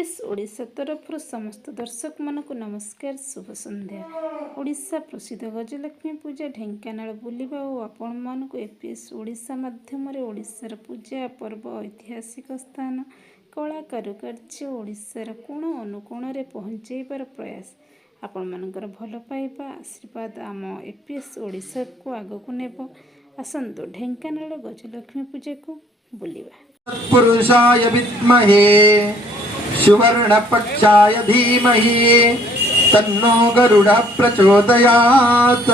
APS Odisha तरफ समस्त दर्शक मन को नमस्कार शुभ संध्या। ओडिशा प्रसिद्ध गजलक्ष्मी पूजा ढेंकानाल बुलिबा और आपण मन को एपीएस ओडिशा माध्यम ओडिशार पूजा पर्व ऐतिहासिक स्थान कला कारुकार्य ओडिशार कोण अनुकोण रे पहुँचाइबार प्रयास आपण मानकर भल पाइबा आशीर्वाद आम एपीएस ओडिशा को आगक नेब। आसंतु ढेंकानाल गजलक्ष्मी पूजा को बुलिबा। पुरुषाय विद्महे सुवर्णपक्षाय धीमहि तन्नो गरुडः प्रचोदयात्।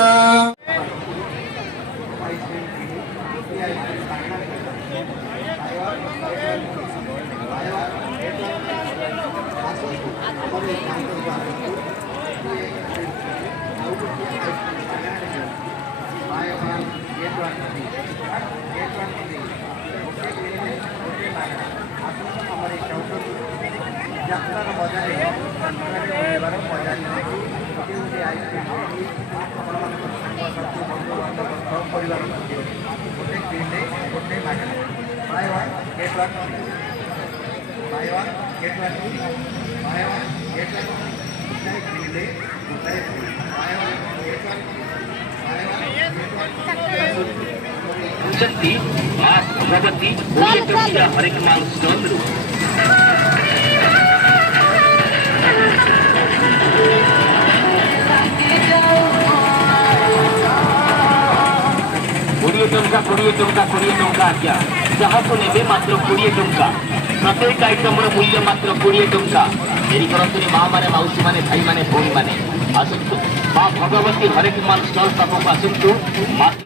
शक्ति भगवती हरेक मान स्टॉल कोड़े टंका आज्ञा जहाँ को ने मात्र 20 टंका प्रत्येक आइटम मूल्य मात्र 20 टंका। देरी करते माँ मैंने मौसी मैंने भाई मैंने भौणी मैंने आसतु माँ भगवती हरेक मान स्टॉल पाखक आसतु मात्र